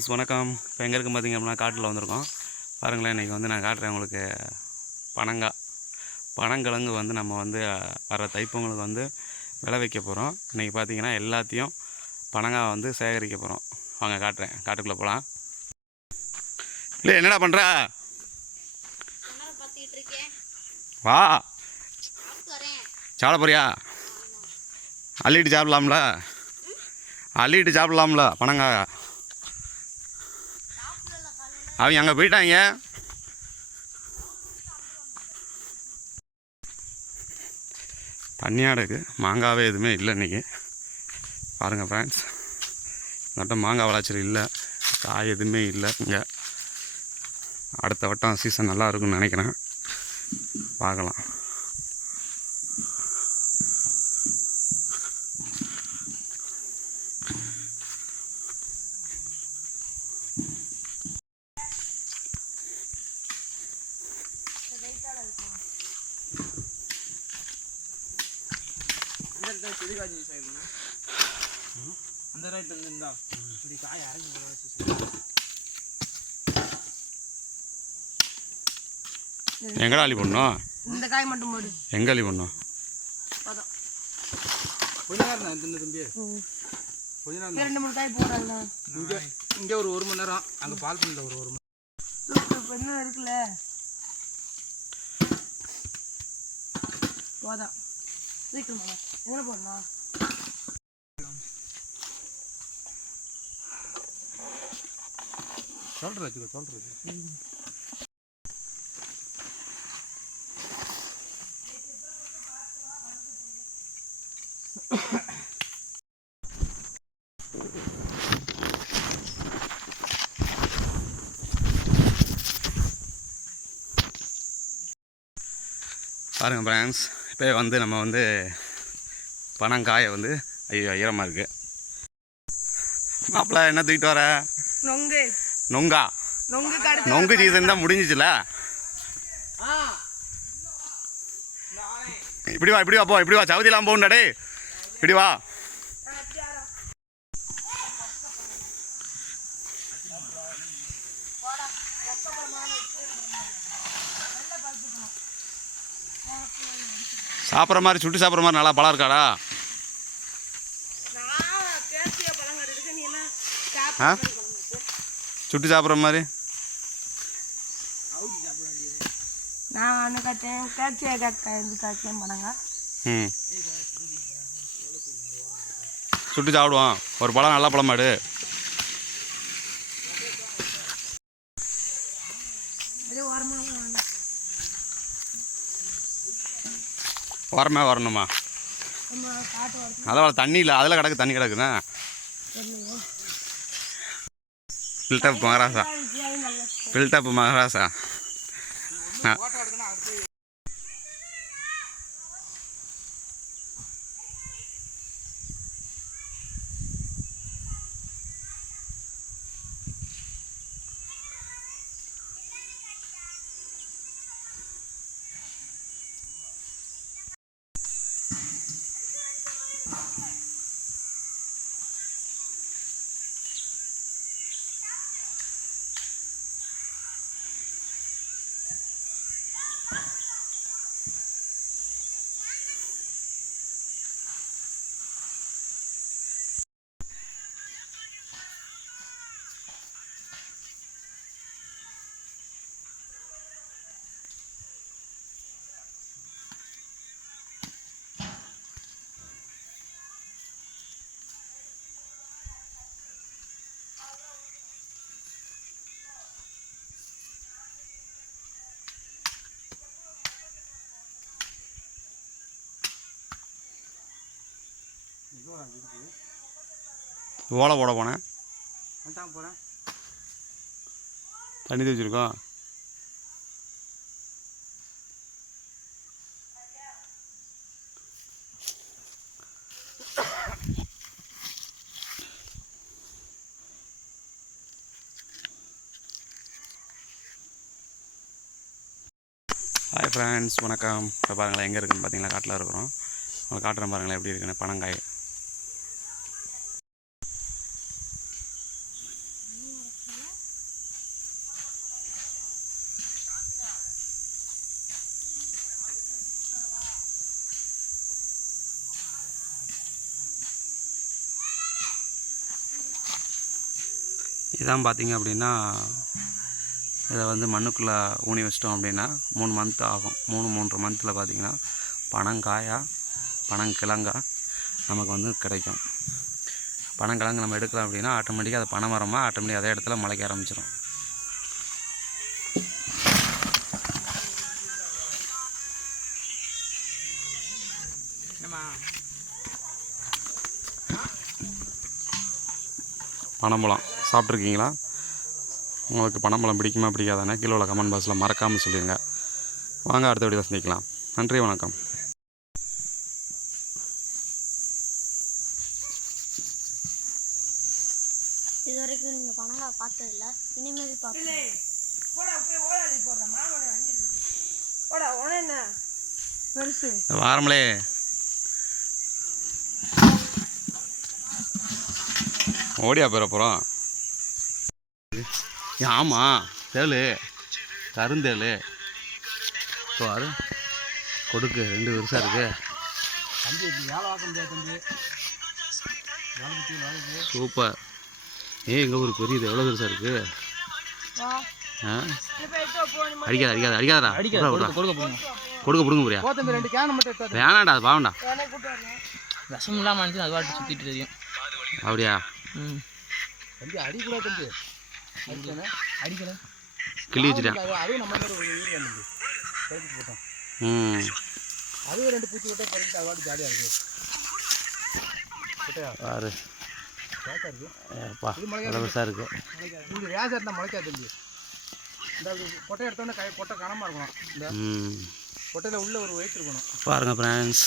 Friends வணக்கம். இப்போ எங்கே இருக்குது பார்த்திங்க அப்படின்னா காட்டில் வந்திருக்கோம். பாருங்களேன், இன்றைக்கி வந்து நான் காட்டுறேன் உங்களுக்கு பனங்கிழங்கு வந்து நம்ம வந்து வர தைப்பொங்கலுக்கு வந்து விளைவிக்க போகிறோம். இன்றைக்கி பார்த்திங்கன்னா எல்லாத்தையும் பனங்காய் வந்து சேகரிக்க போகிறோம். வாங்க காட்டுறேன், காட்டுக்குள்ளே போகலாம். இல்லை என்னடா பண்ணுற? வா சாப்பிட போறியா? அள்ளிட்டு சாப்பிடலாம்ல பனங்காய். அவங்க அங்கே போயிட்டாங்க. தண்ணியாக இருக்குது, மாங்காவே எதுவுமே இல்லை இன்றைக்கி. பாருங்கள் ஃப்ரெண்ட்ஸ், வட்டம் மாங்காய் விளைச்சல் இல்லை, காய் எதுவுமே இல்லை இங்கே. அடுத்த வட்டம் சீசன் நல்லா இருக்குன்னு நினைக்கிறேன், பார்க்கலாம். அந்த ரைட்ல இருந்தா இப்படி காய் அரைஞ்சு எங்கடா அள்ளி பண்ணோம்? இந்த காய் மட்டும் போடு. எங்க அள்ளி பண்ணோம்? கொஞ்ச நேரம் தான் இந்த தம்பி, கொஞ்ச நேரம் 2-3 காய் போடுறாங்க. இங்க ஒரு 1 மணி நேரம், அங்க பால் பண்ணல ஒரு 1 மணி நேரம் என்ன இருக்குல்ல போதான். சீக்கிரம் எங்கே போடலாம்? சொல்றது பாருங்கள் ஃப்ரெண்ட்ஸ், இப்போ வந்து நம்ம வந்து பனங்காயை வந்து ஐயோ ஈரமாக இருக்குது. மாப்பிள்ள என்ன தூக்கிட்டு வர? நொங்கு சீசன் தான் முடிஞ்சிச்சுல. இப்படி வா இப்படி வா சவுதிலாம் போகுண்டாடே, இப்படி வா. சாப்பிட்ற மாதிரி சுட்டு சாப்பிட்ற மாதிரி நல்லா பழம் இருக்காடா? ஆ சுட்டு சாப்பிட்ற மாதிரி நான் கேட்சேன் பனங்க. சுட்டு சாப்பிடுவோம். ஒரு பழம் நல்ல பழம் மாடு. வரமே வரணுமா? அதான் தண்ணி இல்லை, அதில் கிடக்கு, தண்ணி கிடக்குண்ணா. ஃபில்டப் மகாராசா. ஓலை போட போனேன், தண்ணி வச்சுருக்கோம். ஹாய் ஃப்ரெண்ட்ஸ், வணக்கம். இப்போ பாருங்களேன் எங்கே இருக்குதுன்னு பார்த்தீங்களா, காட்டில் இருக்கிறோம். உங்களுக்கு காட்டுறேன் பாருங்களேன் எப்படி இருக்குன்னு. பனங்காய் இதான் பார்த்தீங்க அப்படின்னா இதை வந்து மண்ணுக்குள்ளே ஊனி வச்சிட்டோம் அப்படின்னா 3 மந்த் ஆகும். 3-3.5 மந்த்தில் பார்த்திங்கன்னா பனங்கிழங்கா நமக்கு வந்து கிடைக்கும். பனங்கிழங்கு நம்ம எடுக்கலாம் அப்படின்னா ஆட்டோமேட்டிக்காக அது பனை மரமாக ஆட்டோமேட்டிக்காக அதே இடத்துல முளைக்க ஆரம்பிச்சிடும். பனம்பழம் சாப்பிட்ருக்கீங்களா? உங்களுக்கு பனம்பழம் பிடிக்குமா பிடிக்காதானே கீழே உள்ள கமெண்ட் பாக்ஸில் மறக்காமல் சொல்லிடுங்க. வாங்க அடுத்த வீடியோவில் சந்திக்கலாம். நன்றி, வணக்கம். இது வரைக்கும் நீங்கள் பனங்காய் பார்த்ததில்ல, இனிமேல் பார்ப்போம். பெருசு வாரங்களே ஓடியா போகிற போகிறோம். ஆமாம், தேள் கருந்தேள் பாரு, கொடுக்கு 2 பெருசாக இருக்கு. தம்பி வேலை பார்க்க முடியாது தம்பி, வேலைக்கு சூப்பர். எங்கே ஒரு பெரிய எவ்வளோ பெருசாக இருக்கு. ஆ அடிக்காதடா கொடுக்க பிடுங்க போறியா? தம்பி 2 கேன் மட்டும் எடுத்து வேணாண்டா, அது பாவண்டா. விஷம் இல்லாமல் இருந்துச்சு, அது வாட்டு சுற்றிட்டு தெரியும். அப்படியா? தம்பி அடிக்கூடாது தம்பி, அடிக்கல கிள்ளி வச்சுட்டேன். அதுவும் நம்ம ஒரு உயிர் வந்து பறிச்சு போட்டோம். அதுவும் 2 பூச்சி விட்டா பறிச்சு அது வாட்டு ஜாலியாக இருக்குது. பாரு பெருசாக இருக்கு. இங்கே வேசம் இருந்தால் முளைக்காது தம்பி. இந்த கொட்டை எடுத்தோன்னே கொட்டை கனமாக இருக்கணும். இந்த கொட்டையில் உள்ள ஒரு வெயிட் இருக்கணும். பாருங்கள் ஃப்ரெண்ட்ஸ்,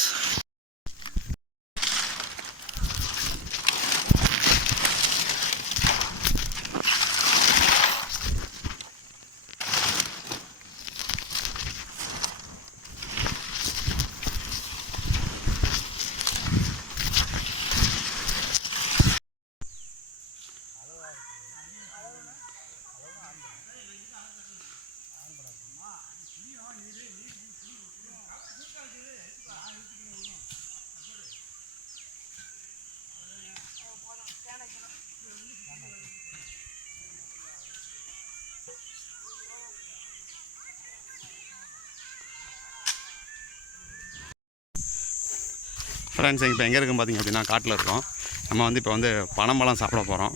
இப்போ எங்கே இருக்குன்னு பார்த்தீங்க அப்படின்னா காட்டில் இருக்கோம். நம்ம வந்து இப்போ வந்து பனம்பழம் சாப்பிட போகிறோம்.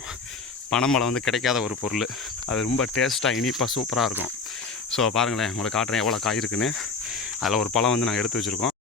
பனம்பழம் வந்து கிடைக்காத ஒரு பொருள், அது ரொம்ப டேஸ்ட்டாக இனிப்பாக சூப்பராக இருக்கும். ஸோ பாருங்களேன், உங்களுக்கு காட்டுறேன் எவ்வளோ காய் இருக்குன்னு. அதில் ஒரு பழம் வந்து நாங்கள் எடுத்து வச்சுருக்கோம்.